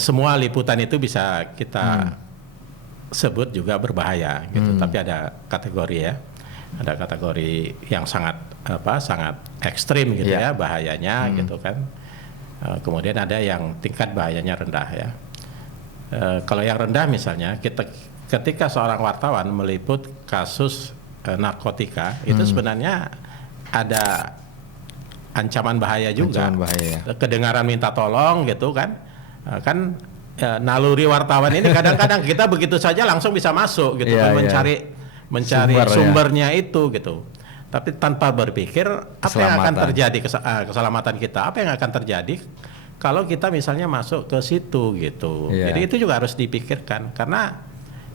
semua liputan itu bisa kita sebut juga berbahaya gitu. Tapi ada kategori ya. Ada kategori yang sangat ekstrim gitu ya bahayanya gitu kan. Kemudian ada yang tingkat bahayanya rendah ya. Kalau yang rendah misalnya ketika seorang wartawan meliput kasus narkotika itu sebenarnya ada ancaman bahaya juga. Ancaman bahaya. Kedengaran minta tolong gitu kan. Naluri wartawan ini kadang-kadang kita begitu saja langsung bisa masuk gitu kan mencari sumbernya itu gitu. Tapi tanpa berpikir apa yang akan terjadi keselamatan kita, apa yang akan terjadi kalau kita misalnya masuk ke situ gitu. Jadi itu juga harus dipikirkan karena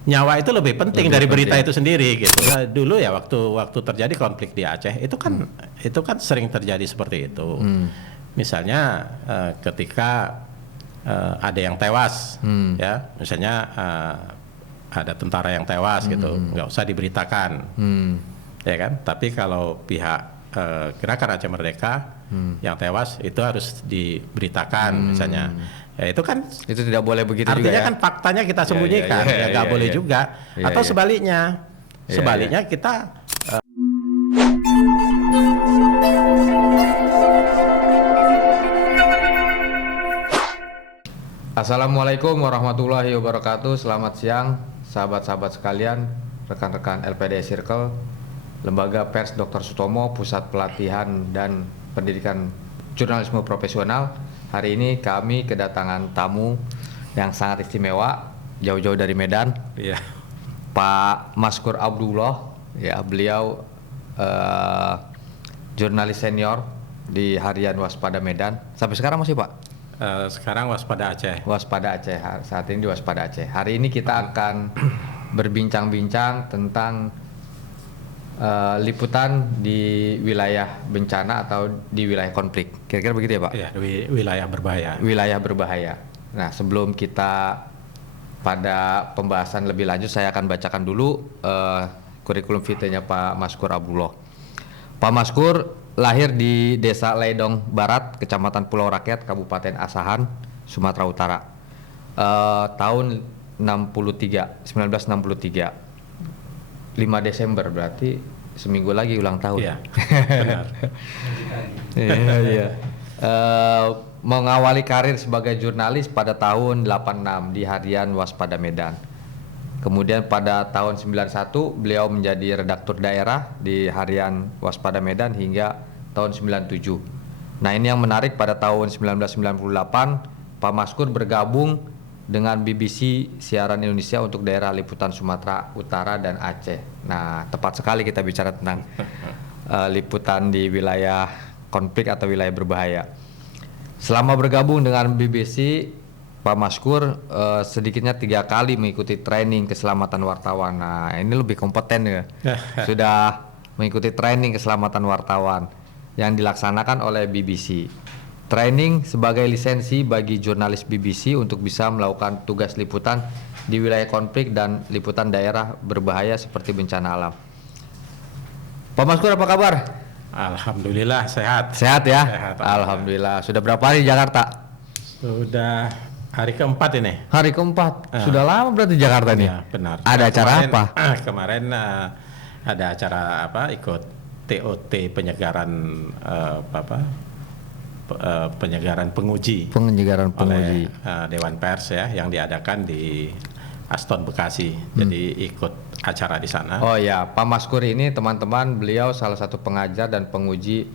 nyawa itu lebih penting dari berita itu sendiri gitu. Dulu ya waktu terjadi konflik di Aceh itu kan sering terjadi seperti itu. Misalnya ketika ada yang tewas ya, misalnya ada tentara yang tewas gitu, nggak usah diberitakan. Ya kan, tapi kalau pihak Gerakan Aceh Merdeka yang tewas itu harus diberitakan misalnya. Ya, itu tidak boleh begitu artinya juga ya? Kan faktanya kita sembunyikan, nggak boleh juga. Atau sebaliknya kita Assalamualaikum warahmatullahi wabarakatuh. Selamat siang sahabat-sahabat sekalian, rekan-rekan LPD Circle, Lembaga Pers Dr. Sutomo, Pusat Pelatihan dan Pendidikan Jurnalisme Profesional. Hari ini kami kedatangan tamu yang sangat istimewa, jauh-jauh dari Medan, Pak Maskur Abdullah. Ya, beliau jurnalis senior di Harian Waspada Medan. Sampai sekarang masih, Pak? Sekarang Waspada Aceh. Waspada Aceh, saat ini di Waspada Aceh. Hari ini kita akan berbincang-bincang tentang liputan di wilayah bencana atau di wilayah konflik. Kira-kira begitu ya, Pak? Iya, wilayah berbahaya. Wilayah berbahaya. Nah, sebelum kita pada pembahasan lebih lanjut, saya akan bacakan dulu kurikulum vitae-nya Pak Maskur Abdullah. Pak Maskur lahir di Desa Ledong Barat, Kecamatan Pulau Rakyat, Kabupaten Asahan, Sumatera Utara. Tahun 1963. 5 Desember berarti seminggu lagi ulang tahun. Iya, benar. Iya. Mengawali karir sebagai jurnalis pada tahun 86 di Harian Waspada Medan. Kemudian pada tahun 91 beliau menjadi redaktur daerah di Harian Waspada Medan hingga tahun 97. Nah, ini yang menarik, pada tahun 1998 Pak Maskur bergabung dengan BBC Siaran Indonesia untuk daerah liputan Sumatera Utara dan Aceh. Nah, tepat sekali kita bicara tentang liputan di wilayah konflik atau wilayah berbahaya. Selama bergabung dengan BBC, Pak Maskur sedikitnya 3 kali mengikuti training keselamatan wartawan. Nah, ini lebih kompeten ya. Sudah mengikuti training keselamatan wartawan yang dilaksanakan oleh BBC. Training sebagai lisensi bagi jurnalis BBC untuk bisa melakukan tugas liputan di wilayah konflik dan liputan daerah berbahaya seperti bencana alam. Pak Maskur, apa kabar? Alhamdulillah sehat. Sehat ya? Sehat, alhamdulillah. Sudah berapa hari di Jakarta? Sudah hari keempat ini. Hari keempat. Sudah lama berarti di Jakarta nih? Ya, benar. Ada acara apa? Kemarin ada acara ikut TOT penyegaran penyegaran penguji oleh Dewan Pers ya, yang diadakan di Aston Bekasi. Jadi ikut acara di sana. Oh ya, Pak Maskur ini teman-teman, beliau salah satu pengajar dan penguji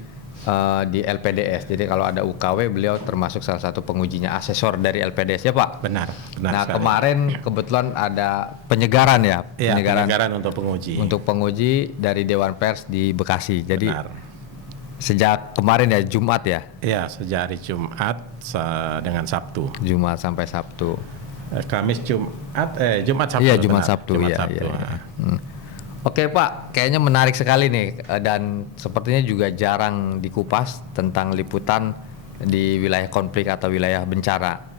di LPDS. Jadi kalau ada UKW, beliau termasuk salah satu pengujinya, asesor dari LPDS ya, Pak? Benar nah sekali. Kemarin kebetulan ada penyegaran ya, penyegaran untuk penguji. Untuk penguji dari Dewan Pers di Bekasi. Jadi benar. Sejak kemarin ya, Jumat ya? Iya, sejak hari Jumat dengan Sabtu. Jumat sampai Sabtu. Kamis, Jumat, Sabtu. Iya, Jumat, Sabtu. Iya. Oke, Pak, kayaknya menarik sekali nih, dan sepertinya juga jarang dikupas tentang liputan di wilayah konflik atau wilayah bencana.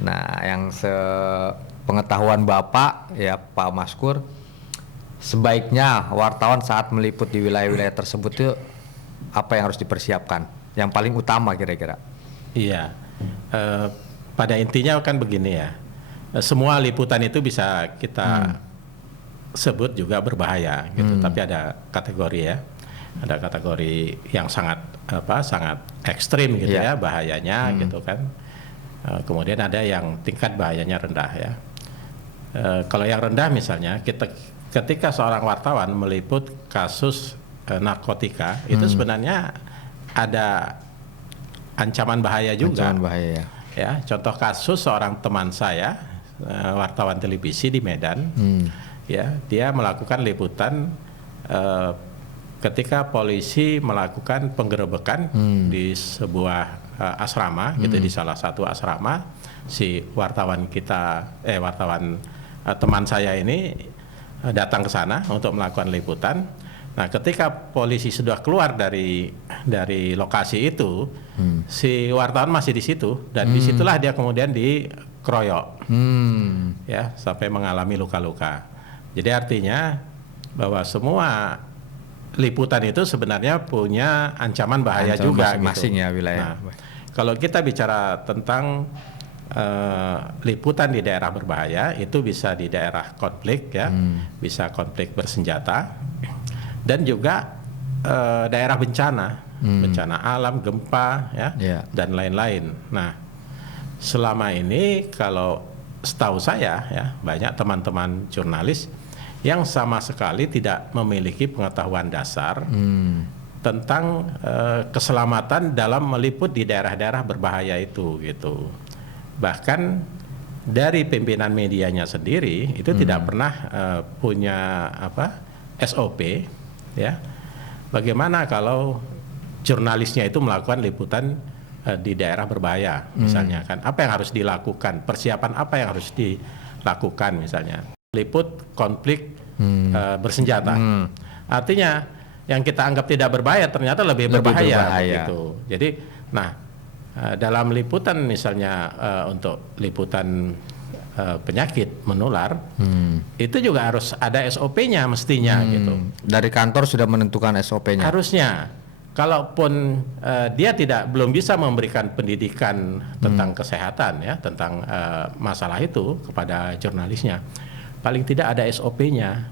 Nah, yang sepengetahuan Bapak ya, Pak Maskur, sebaiknya wartawan saat meliput di wilayah-wilayah tersebut itu apa yang harus dipersiapkan? Yang paling utama kira-kira? Iya, pada intinya kan begini ya, semua liputan itu bisa kita sebut juga berbahaya gitu, tapi ada kategori ya, ada kategori yang sangat sangat ekstrim gitu ya bahayanya gitu kan. Kemudian ada yang tingkat bahayanya rendah ya. Kalau yang rendah misalnya ketika seorang wartawan meliput kasus narkotika itu sebenarnya ada ancaman bahaya juga. Ancaman bahaya. Ya, contoh kasus seorang teman saya wartawan televisi di Medan, ya dia melakukan liputan ketika polisi melakukan penggerebekan di sebuah asrama, gitu di salah satu asrama. Si wartawan teman saya ini datang ke sana untuk melakukan liputan. Nah, ketika polisi sudah keluar dari lokasi itu, si wartawan masih di situ dan disitulah dia kemudian dikeroyok, ya sampai mengalami luka-luka. Jadi artinya bahwa semua liputan itu sebenarnya punya ancaman bahaya juga, masing-masing gitu. Ya wilayah. Nah, kalau kita bicara tentang liputan di daerah berbahaya, itu bisa di daerah konflik ya, bisa konflik bersenjata, dan juga daerah bencana, bencana alam, gempa ya, dan lain-lain. Nah, selama ini kalau setahu saya ya, banyak teman-teman jurnalis yang sama sekali tidak memiliki pengetahuan dasar tentang keselamatan dalam meliput di daerah-daerah berbahaya itu gitu. Bahkan dari pimpinan medianya sendiri itu tidak pernah punya SOP ya. Bagaimana kalau jurnalisnya itu melakukan liputan di daerah berbahaya misalnya kan, apa yang harus dilakukan, persiapan apa yang harus dilakukan, misalnya liput konflik bersenjata. Artinya yang kita anggap tidak berbahaya ternyata lebih berbahaya. Gitu. Jadi dalam liputan misalnya untuk liputan penyakit menular, itu juga harus ada SOP-nya mestinya gitu. Dari kantor sudah menentukan SOP-nya. Harusnya, kalaupun dia belum bisa memberikan pendidikan tentang kesehatan ya, tentang masalah itu kepada jurnalisnya, paling tidak ada SOP-nya,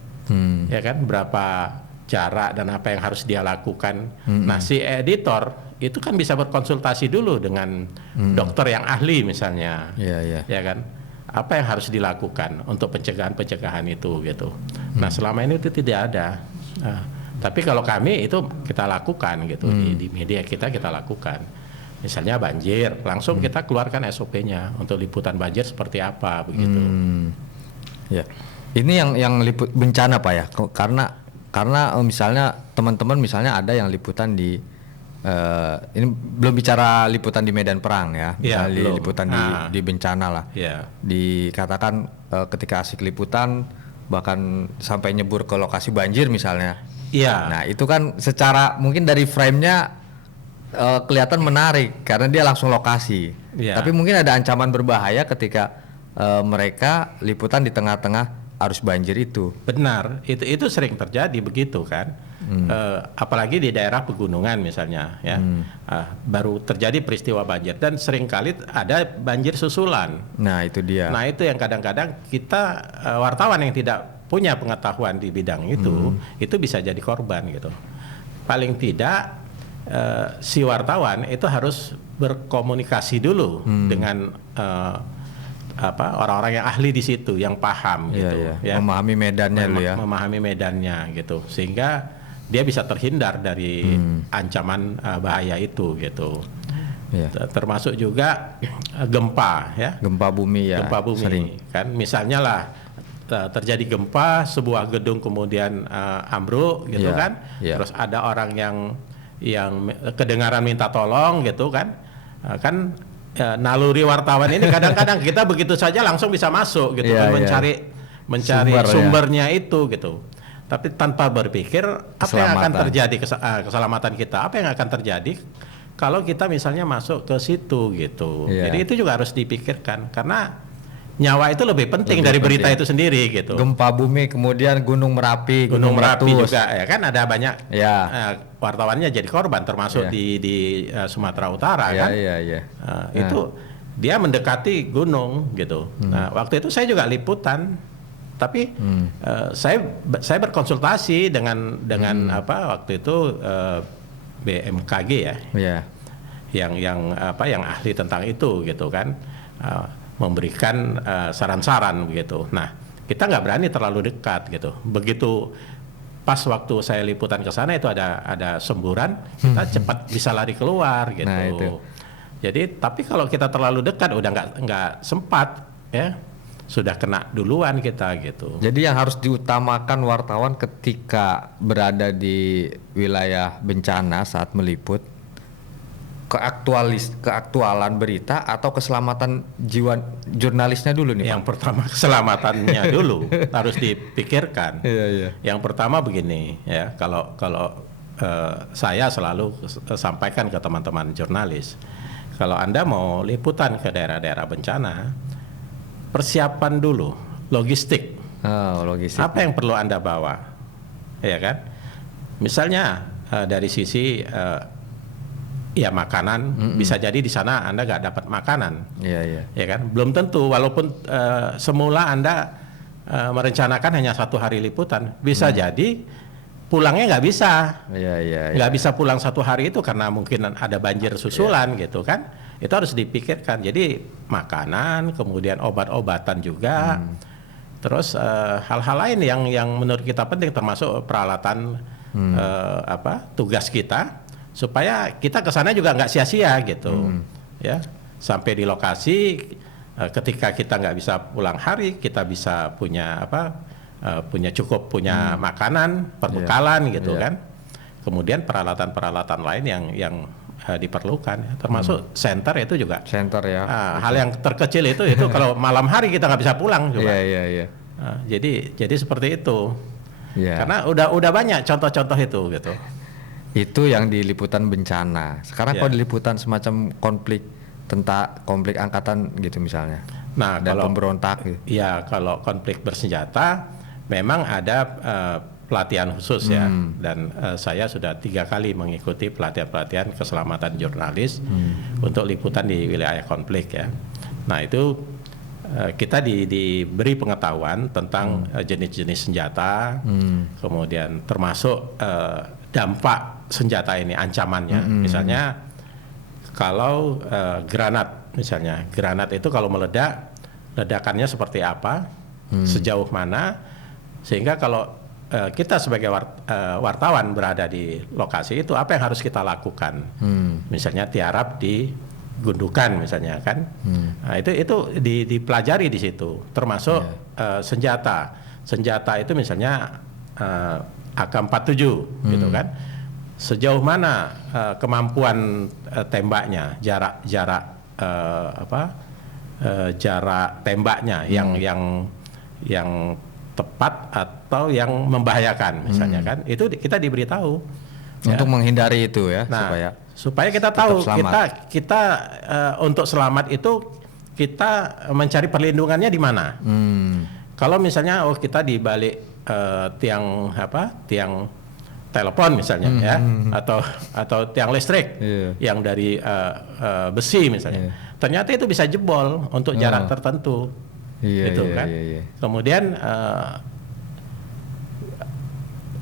ya kan, berapa cara dan apa yang harus dia lakukan. Nah, si editor itu kan bisa berkonsultasi dulu dengan dokter yang ahli misalnya, ya kan, apa yang harus dilakukan untuk pencegahan itu gitu. Nah, selama ini itu tidak ada. Tapi kalau kami itu kita lakukan gitu, di media kita lakukan. Misalnya banjir, langsung kita keluarkan SOP-nya untuk liputan banjir seperti apa begitu. Ya. Ini yang liput bencana Pak ya, karena misalnya teman-teman misalnya ada yang liputan di ini belum bicara liputan di medan perang ya, misalnya liputan di bencana lah. Dikatakan ketika asik liputan bahkan sampai nyebur ke lokasi banjir misalnya. Nah, itu kan secara mungkin dari frame-nya kelihatan menarik karena dia langsung lokasi. Tapi mungkin ada ancaman berbahaya ketika mereka liputan di tengah-tengah arus banjir itu. Benar, itu sering terjadi begitu kan. Apalagi di daerah pegunungan misalnya ya, baru terjadi peristiwa banjir dan seringkali ada banjir susulan. Nah, itu dia. Nah, itu yang kadang-kadang kita wartawan yang tidak punya pengetahuan di bidang itu bisa jadi korban gitu. Paling tidak si wartawan itu harus berkomunikasi dulu dengan orang-orang yang ahli di situ, yang paham gitu. Ya. Memahami medannya memahami medannya gitu, sehingga dia bisa terhindar dari ancaman bahaya itu gitu. Termasuk juga gempa ya. Gempa bumi ya. Gempa bumi sering. Kan misalnya lah terjadi gempa, sebuah gedung kemudian ambruk gitu kan. Terus ada orang yang kedengaran minta tolong gitu kan. Naluri wartawan ini kadang-kadang kita begitu saja langsung bisa masuk gitu mencari sumbernya itu gitu. Tapi tanpa berpikir apa yang akan terjadi keselamatan kita, apa yang akan terjadi kalau kita misalnya masuk ke situ gitu. Jadi itu juga harus dipikirkan karena nyawa itu lebih penting dari berita itu sendiri gitu. Gempa bumi, kemudian Gunung Merapi juga ya kan, ada banyak wartawannya jadi korban termasuk di Sumatera Utara kan. Itu dia mendekati gunung gitu. Nah, waktu itu saya juga liputan, tapi saya berkonsultasi dengan apa waktu itu BMKG ya. Yeah. yang ahli tentang itu gitu kan, memberikan saran-saran begitu. Nah, kita nggak berani terlalu dekat gitu. Begitu pas waktu saya liputan ke sana itu ada semburan, kita cepat bisa lari keluar gitu. Nah, itu. Jadi tapi kalau kita terlalu dekat udah nggak sempat ya, sudah kena duluan kita gitu. Jadi yang harus diutamakan wartawan ketika berada di wilayah bencana saat meliput, keaktualan berita atau keselamatan jiwa jurnalisnya dulu nih, Yang pertama keselamatannya dulu harus dipikirkan. Iya. Yang pertama begini ya, kalau saya selalu sampaikan ke teman-teman jurnalis, kalau Anda mau liputan ke daerah-daerah bencana, persiapan dulu logistik. Logistik. Apa yang perlu Anda bawa, ya kan? Misalnya dari sisi ya makanan, bisa jadi di sana Anda nggak dapat makanan, Iya. ya kan? Belum tentu, walaupun semula Anda merencanakan hanya 1 hari liputan, bisa jadi pulangnya nggak bisa, Iya. nggak bisa pulang 1 hari itu karena mungkin ada banjir susulan gitu kan? Itu harus dipikirkan. Jadi makanan, kemudian obat-obatan juga, terus hal-hal lain yang menurut kita penting, termasuk peralatan tugas kita, supaya kita ke sana juga nggak sia-sia gitu, ya. Sampai di lokasi, ketika kita nggak bisa pulang hari, kita bisa punya punya makanan, perbekalan gitu kan. Kemudian peralatan-peralatan lain yang diperlukan, termasuk senter itu juga. Center ya. Hal yang terkecil itu kalau malam hari kita nggak bisa pulang juga. Iya. Jadi seperti itu. Iya. Karena udah banyak contoh-contoh itu gitu. Itu yang di liputan bencana. Sekarang kalau di liputan semacam konflik angkatan gitu misalnya. Nah, dan kalau pemberontak gitu. Ya, kalau konflik bersenjata memang ada pelatihan khusus ya. Dan saya sudah 3 kali mengikuti pelatihan keselamatan jurnalis untuk liputan di wilayah konflik ya. Nah, itu kita diberi pengetahuan tentang jenis-jenis senjata, kemudian termasuk dampak senjata ini, ancamannya. Misalnya kalau granat, misalnya granat itu kalau meledak, ledakannya seperti apa, sejauh mana, sehingga kalau kita sebagai wartawan berada di lokasi itu, apa yang harus kita lakukan? Misalnya tiarap di gundukan misalnya kan. Nah, itu dipelajari di situ, termasuk senjata itu misalnya AK-47 gitu kan. Sejauh mana kemampuan tembaknya, jarak tembaknya yang tepat atau yang membahayakan misalnya kan. Itu kita diberitahu untuk menghindari itu ya. Nah, supaya kita tahu kita untuk selamat itu kita mencari perlindungannya di mana. Kalau misalnya kita di balik tiang telepon misalnya ya, atau tiang listrik yang dari besi misalnya, ternyata itu bisa jebol untuk jarak tertentu, gitu kan. Kemudian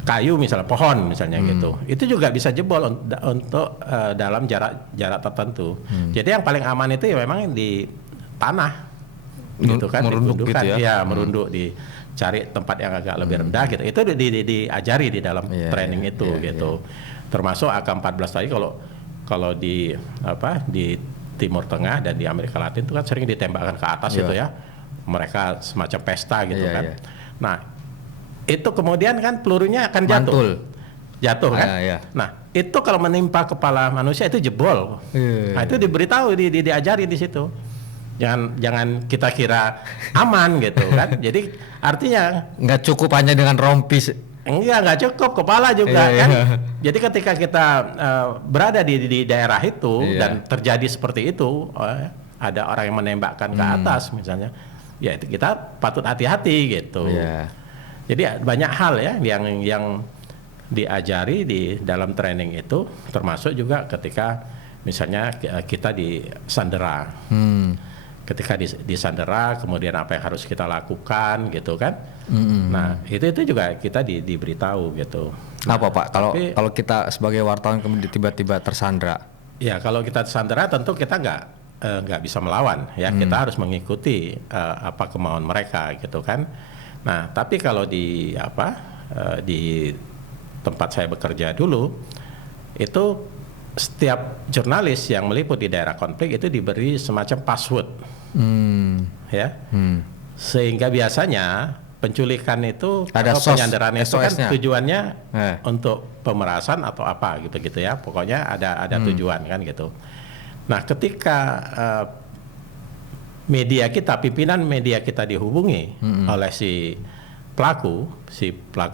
kayu misalnya, pohon misalnya gitu, itu juga bisa jebol untuk dalam jarak tertentu. Jadi yang paling aman itu ya memang di tanah, gitu kan, merunduk gitu ya. Merunduk, dicari tempat yang agak lebih rendah gitu. Itu diajari di dalam training itu gitu. Termasuk AK-14 tadi kalau di Timur Tengah dan di Amerika Latin itu kan sering ditembakkan ke atas itu ya. Mereka semacam pesta gitu kan. Nah, itu kemudian kan pelurunya akan jatuh kan. Nah, itu kalau menimpa kepala manusia itu jebol. Nah, itu diberitahu, diajari di situ. Jangan kita kira aman gitu kan. Jadi artinya nggak cukup hanya dengan rompis. Nggak cukup, kepala juga kan. Jadi ketika kita berada di daerah itu dan terjadi seperti itu, ada orang yang menembakkan ke atas misalnya, ya itu kita patut hati-hati gitu. Jadi banyak hal ya yang diajari di dalam training itu, termasuk juga ketika misalnya kita disandera. Ketika disandera, kemudian apa yang harus kita lakukan gitu kan. Nah itu juga kita diberitahu gitu. Apa Pak kalau kita sebagai wartawan kemudian tiba-tiba tersandera? Ya kalau kita tersandera tentu kita nggak bisa melawan ya. Kita harus mengikuti apa kemauan mereka gitu kan. Nah tapi kalau di tempat saya bekerja dulu itu setiap jurnalis yang meliput di daerah konflik itu diberi semacam password, ya, sehingga biasanya penculikan itu atau penyanderaan itu kan tujuannya untuk pemerasan atau apa gitu ya, pokoknya ada tujuan kan gitu. Nah ketika pimpinan media kita dihubungi oleh si pelaku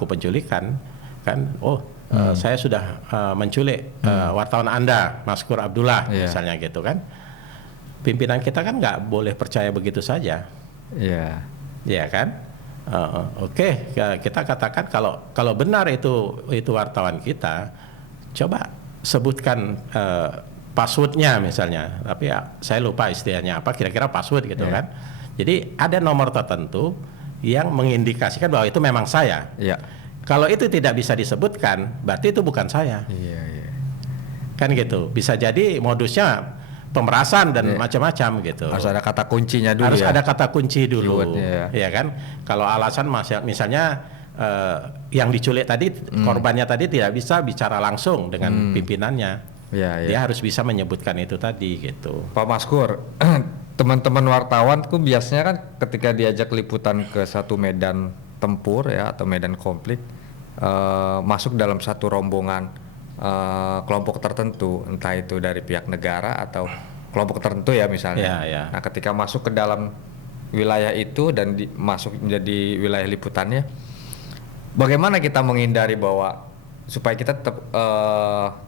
penculikan kan, saya sudah menculik wartawan Anda, Maskur Abdullah misalnya gitu kan. Pimpinan kita kan nggak boleh percaya begitu saja. Iya kan? Oke, kita katakan kalau benar itu wartawan kita, coba sebutkan passwordnya misalnya. Tapi ya, saya lupa istilahnya apa, kira-kira password gitu kan. Jadi ada nomor tertentu yang mengindikasikan bahwa itu memang saya. Kalau itu tidak bisa disebutkan, berarti itu bukan saya. Kan gitu. Bisa jadi modusnya pemerasan dan macam-macam gitu. Harus ada kata kuncinya dulu. Harus ada kata kunci dulu. Ya kan. Kalau alasan misalnya yang diculik tadi, korbannya tadi tidak bisa bicara langsung dengan pimpinannya. Dia harus bisa menyebutkan itu tadi gitu. Pak Maskur, teman-teman wartawan tuh biasanya kan ketika diajak liputan ke satu medan tempur ya atau medan konflik, masuk dalam satu rombongan kelompok tertentu, entah itu dari pihak negara atau kelompok tertentu ya misalnya. Nah ketika masuk ke dalam wilayah itu dan masuk menjadi wilayah liputannya, bagaimana kita menghindari bahwa supaya kita tetap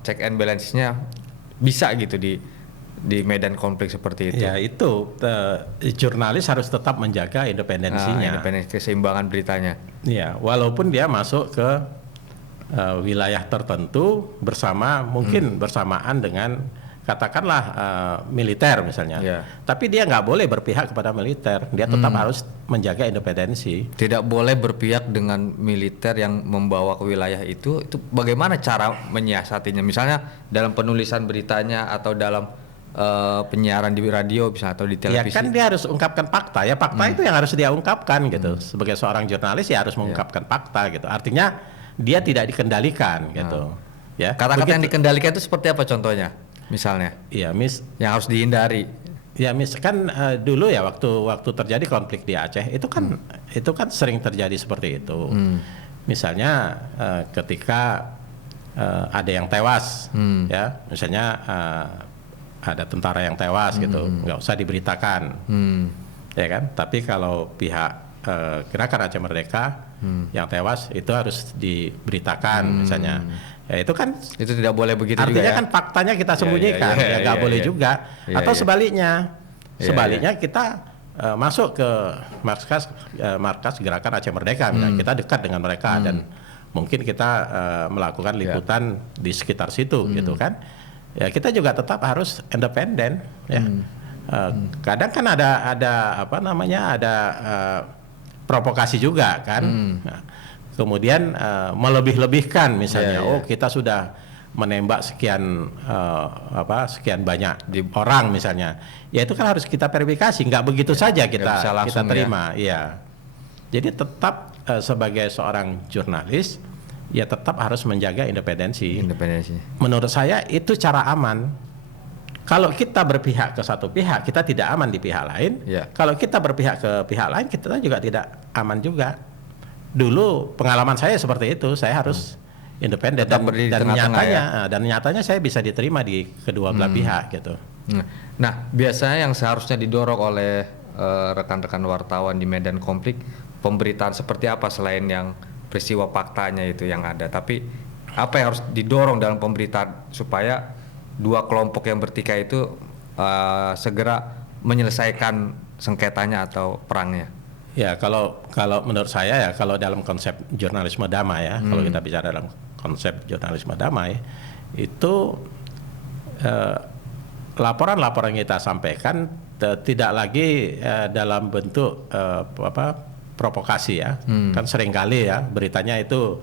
check and balance-nya bisa gitu di medan konflik seperti itu. Ya itu jurnalis harus tetap menjaga independensinya. Keseimbangan beritanya. Ya, walaupun dia masuk ke wilayah tertentu mungkin bersamaan dengan katakanlah militer misalnya. Tapi dia nggak boleh berpihak kepada militer. Dia tetap harus menjaga independensi. Tidak boleh berpihak dengan militer yang membawa ke wilayah itu. Itu bagaimana cara menyiasatinya? Misalnya dalam penulisan beritanya atau dalam penyiaran di radio bisa atau di televisi. Ya kan dia harus ungkapkan fakta ya, fakta itu yang harus dia ungkapkan gitu. Sebagai seorang jurnalis ya harus mengungkapkan fakta gitu. Artinya dia tidak dikendalikan gitu. Ya. Kata-kata yang dikendalikan itu seperti apa contohnya? Misalnya? Iya, yang harus dihindari. Ya, misalkan dulu ya waktu terjadi konflik di Aceh itu kan sering terjadi seperti itu. Misalnya ketika ada yang tewas ya, misalnya ada tentara yang tewas gitu, nggak usah diberitakan, ya kan? Tapi kalau pihak Gerakan Aceh Merdeka yang tewas itu harus diberitakan, misalnya. Ya itu kan itu tidak boleh begitu juga. Artinya kan faktanya kita sembunyikan, ya nggak boleh juga. Atau sebaliknya kita masuk ke markas Gerakan Aceh Merdeka, kita dekat dengan mereka dan mungkin kita melakukan liputan di sekitar situ, gitu kan? Ya kita juga tetap harus independen ya. Kadang kan ada provokasi juga kan. Nah, kemudian melebih-lebihkan misalnya kita sudah menembak sekian banyak orang misalnya. Ya itu kan harus kita verifikasi, nggak begitu saja kita terima ya. Jadi tetap sebagai seorang jurnalis ya tetap harus menjaga independensi. Menurut saya itu cara aman. Kalau kita berpihak ke satu pihak, kita tidak aman di pihak lain. Kalau kita berpihak ke pihak lain, kita juga tidak aman juga. Dulu pengalaman saya seperti itu, saya harus independen dan nyatanya saya bisa diterima di kedua belah pihak gitu. Nah, biasanya yang seharusnya didorong oleh rekan-rekan wartawan di medan konflik, pemberitaan seperti apa selain yang peristiwa faktanya itu yang ada, tapi apa yang harus didorong dalam pemberitaan supaya dua kelompok yang bertikai itu segera menyelesaikan sengketanya atau perangnya? Ya kalau menurut saya ya, kalau dalam konsep jurnalisme damai ya, kalau kita bicara dalam konsep jurnalisme damai itu laporan-laporan yang kita sampaikan tidak lagi dalam bentuk provokasi ya. Kan seringkali ya beritanya itu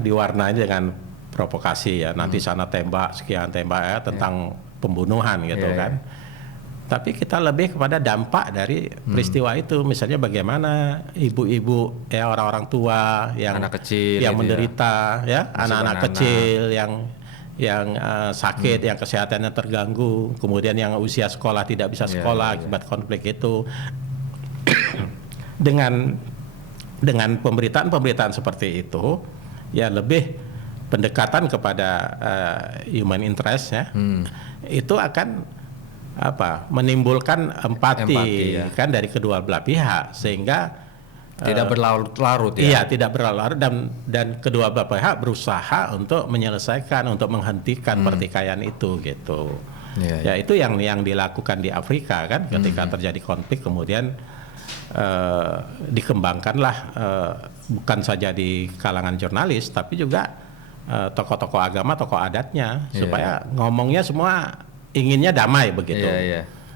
diwarnai dengan provokasi ya. Nanti sana tembak sekian tembak ya tentang pembunuhan gitu kan. Tapi kita lebih kepada dampak dari peristiwa itu, misalnya bagaimana ibu-ibu ya, orang-orang tua yang anak kecil yang menderita ya, anak-anak kecil yang sakit, yang kesehatannya terganggu, kemudian yang usia sekolah tidak bisa sekolah akibat konflik itu. dengan pemberitaan seperti itu ya, lebih pendekatan kepada human interest ya, itu akan menimbulkan empati ya, kan dari kedua belah pihak, sehingga tidak berlarut-larut ya. Iya, tidak berlarut-larut, dan kedua belah pihak berusaha untuk menyelesaikan, untuk menghentikan pertikaian itu gitu. Ya itu yang dilakukan di Afrika kan, ketika terjadi konflik kemudian dikembangkanlah bukan saja di kalangan jurnalis tapi juga tokoh-tokoh agama, tokoh adatnya, supaya ngomongnya semua inginnya damai begitu.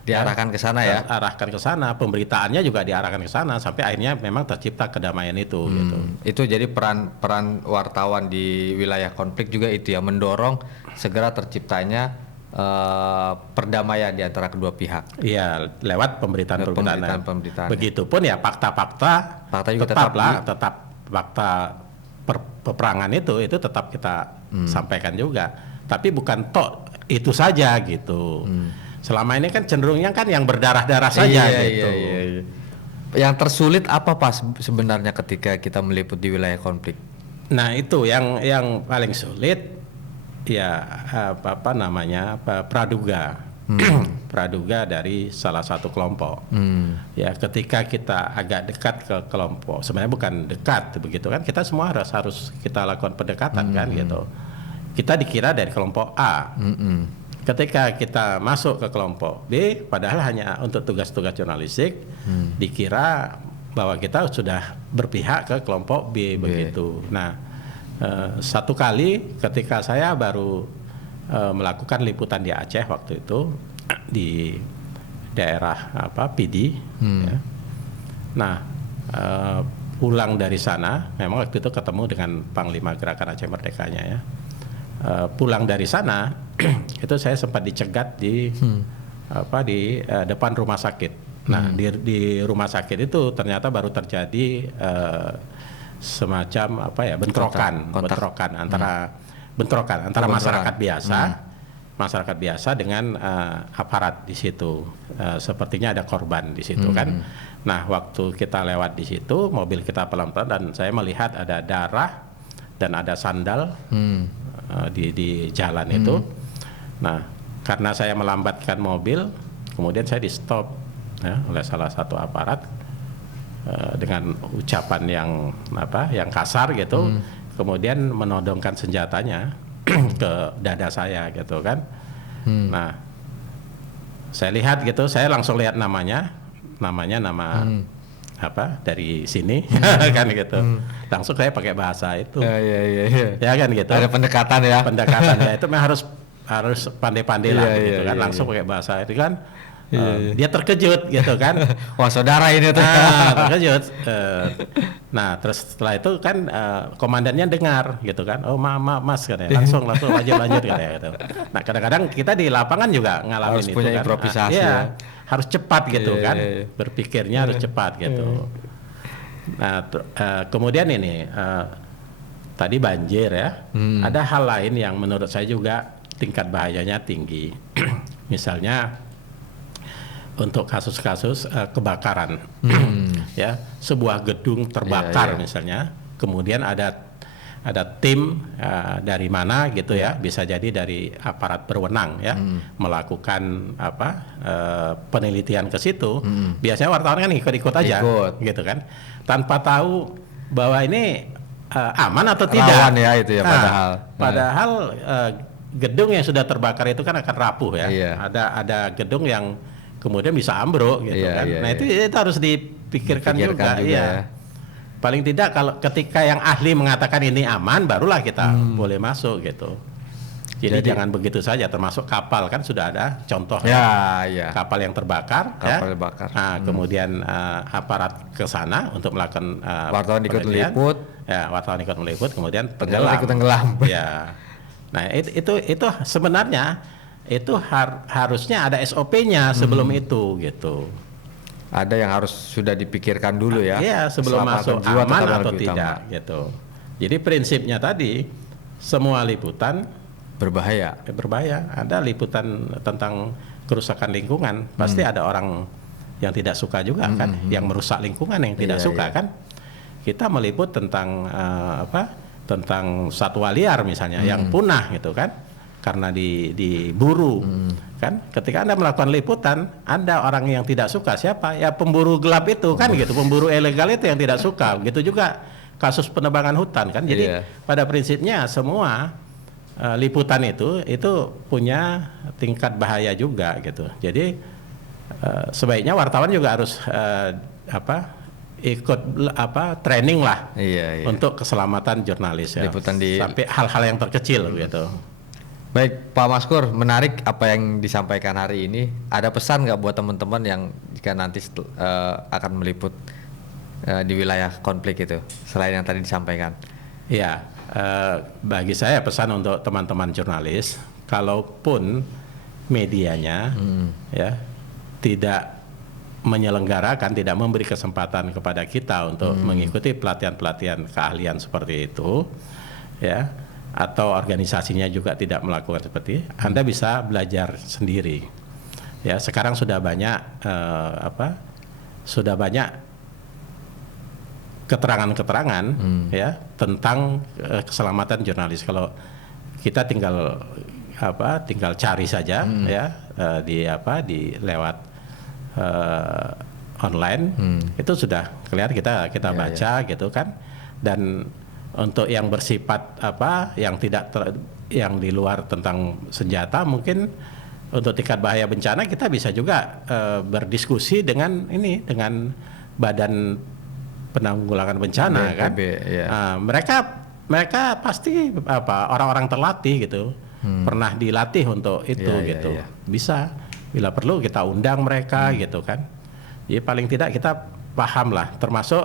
Diarahkan ke sana ya. Arahkan ke sana, pemberitaannya juga diarahkan ke sana sampai akhirnya memang tercipta kedamaian itu gitu. Itu jadi peran wartawan di wilayah konflik juga itu ya, mendorong segera terciptanya perdamaian di antara kedua pihak. Iya, lewat pemberitaan. Begitupun ya fakta juga tetap fakta peperangan itu tetap kita sampaikan juga. Tapi bukan itu saja gitu. Selama ini kan cenderungnya kan yang berdarah-darah saja gitu. Iya. Yang tersulit apa sebenarnya ketika kita meliput di wilayah konflik? Nah itu yang paling sulit ya praduga. Praduga dari salah satu kelompok. Ya ketika kita agak dekat ke kelompok, sebenarnya bukan dekat begitu kan, kita semua harus kita lakukan pendekatan kan gitu. Kita dikira dari kelompok A. Ketika kita masuk ke kelompok B, padahal hanya untuk tugas-tugas jurnalistik, dikira bahwa kita sudah berpihak ke kelompok B. Begitu. Nah, satu kali ketika saya baru melakukan liputan di Aceh waktu itu, di daerah Pidi. Ya. Nah, pulang dari sana, memang waktu itu ketemu dengan Panglima Gerakan Aceh Merdekanya ya. Pulang dari sana itu saya sempat dicegat di depan rumah sakit. Nah di rumah sakit itu ternyata baru terjadi semacam bentrokan antara masyarakat biasa dengan aparat di situ. Sepertinya ada korban di situ kan. Nah waktu kita lewat di situ, mobil kita pelan-pelan dan saya melihat ada darah dan ada sandal di jalan itu. Nah, karena saya melambatkan mobil, kemudian saya di stop ya, oleh salah satu aparat dengan ucapan yang kasar gitu, kemudian menodongkan senjatanya ke dada saya gitu kan. Nah, saya lihat gitu, saya langsung lihat nama dari sini kan gitu. Langsung saya pakai bahasa itu. Ya kan gitu. Ada pendekatan ya. Itu memang harus pandai-pandai lah gitu kan. Langsung pakai bahasa itu kan. Dia terkejut gitu kan. Wah, saudara ini tuh. Terkejut. Nah, terus setelah itu kan komandannya dengar gitu kan. Oh, Mas katanya. Langsung lanjut katanya gitu. Nah, kadang-kadang kita di lapangan juga ngalamin harus itu punya kan. improvisasi ya. Harus cepat gitu kan. Berpikirnya harus cepat gitu. Nah, kemudian ini tadi banjir ya. Ada hal lain yang menurut saya juga tingkat bahayanya tinggi. Misalnya untuk kasus-kasus kebakaran, ya, sebuah gedung terbakar misalnya, kemudian ada tim dari mana gitu ya, bisa jadi dari aparat berwenang ya, melakukan penelitian ke situ. Biasanya wartawan kan ikut-ikut aja, gitu kan, tanpa tahu bahwa ini aman atau tidak. Rawan ya itu ya, padahal gedung yang sudah terbakar itu kan akan rapuh ya. Ada gedung yang kemudian bisa ambruk gitu kan. Nah itu harus dipikirkan juga ya. Paling tidak kalau ketika yang ahli mengatakan ini aman, barulah kita boleh masuk gitu. Jadi jangan begitu saja, termasuk kapal kan sudah ada contoh kapal yang terbakar, bakar. Nah, kemudian aparat ke sana untuk melakukan wartawan ikut meliput, wartawan ikut meliput, kemudian tenggelam. Ya, nah itu sebenarnya itu harusnya ada SOP-nya sebelum itu gitu. Ada yang harus sudah dipikirkan dulu ya. Iya, sebelum masuk aman atau tidak gitu. Jadi prinsipnya tadi semua liputan berbahaya. Ada liputan tentang kerusakan lingkungan, pasti ada orang yang tidak suka juga kan, yang merusak lingkungan yang tidak suka kan. Kita meliput tentang tentang satwa liar misalnya yang punah gitu kan, karena diburu kan. Ketika Anda melakukan liputan, ada orang yang tidak suka, siapa? Ya pemburu gelap itu kan gitu, pemburu ilegal itu yang tidak suka. Gitu juga kasus penebangan hutan kan. Jadi pada prinsipnya semua liputan itu punya tingkat bahaya juga gitu. Jadi sebaiknya wartawan juga harus ikut training lah untuk keselamatan jurnalis ya. Sampai hal-hal yang terkecil gitu. Baik Pak Maskur, menarik apa yang disampaikan hari ini. Ada pesan nggak buat teman-teman yang jika nanti akan meliput di wilayah konflik itu selain yang tadi disampaikan? Ya. Bagi saya pesan untuk teman-teman jurnalis, kalaupun medianya ya tidak menyelenggarakan, tidak memberi kesempatan kepada kita untuk mengikuti pelatihan-pelatihan keahlian seperti itu, ya, atau organisasinya juga tidak melakukan seperti, Anda bisa belajar sendiri. Ya, sekarang sudah banyak keterangan-keterangan ya tentang keselamatan jurnalis. Kalau kita tinggal cari saja ya di lewat online itu sudah kelihatan, kita baca gitu kan. Dan untuk yang bersifat yang yang di luar tentang senjata, mungkin untuk tingkat bahaya bencana kita bisa juga berdiskusi dengan Badan Penanggulangan Bencana kan. Mereka pasti orang-orang terlatih gitu, pernah dilatih untuk itu gitu. Bisa bila perlu kita undang mereka gitu kan. Jadi paling tidak kita paham lah, termasuk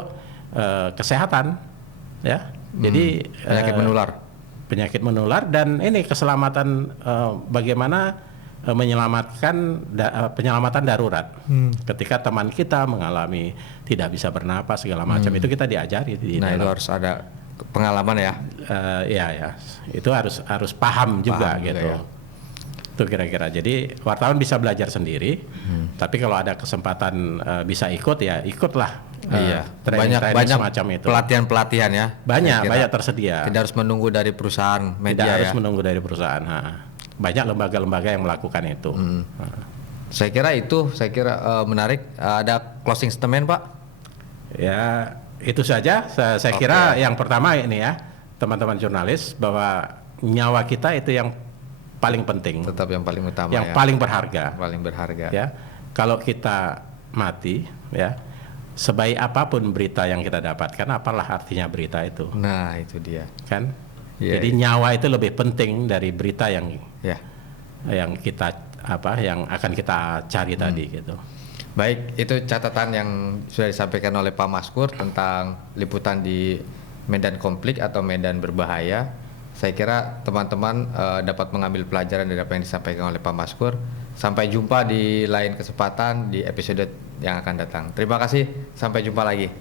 kesehatan ya. Jadi penyakit menular dan ini keselamatan, bagaimana menyelamatkan penyelamatan darurat ketika teman kita mengalami tidak bisa bernapas segala macam, itu kita diajari itu harus ada pengalaman ya. Ya itu harus paham juga gitu ya. Itu kira-kira. Jadi wartawan bisa belajar sendiri, tapi kalau ada kesempatan bisa ikut ya ikutlah. Banyak semacam itu. Pelatihan ya. Banyak tersedia. Tidak harus menunggu dari perusahaan media. Tidak harus menunggu dari perusahaan. Banyak lembaga-lembaga yang melakukan itu. Saya kira menarik. Ada closing statement Pak? Ya itu saja. Saya kira yang pertama ini ya, teman-teman jurnalis, bahwa nyawa kita itu yang paling penting. Tetap yang paling utama. Yang paling berharga. Paling berharga. Ya, kalau kita mati, ya, sebaik apapun berita yang kita dapatkan, apalah artinya berita itu? Nah itu dia. Kan? Jadi nyawa itu lebih penting dari berita yang kita yang akan kita cari tadi gitu. Baik, itu catatan yang sudah disampaikan oleh Pak Maskur tentang liputan di medan konflik atau medan berbahaya. Saya kira teman-teman dapat mengambil pelajaran dari apa yang disampaikan oleh Pak Maskur. Sampai jumpa di lain kesempatan di episode yang akan datang. Terima kasih, sampai jumpa lagi.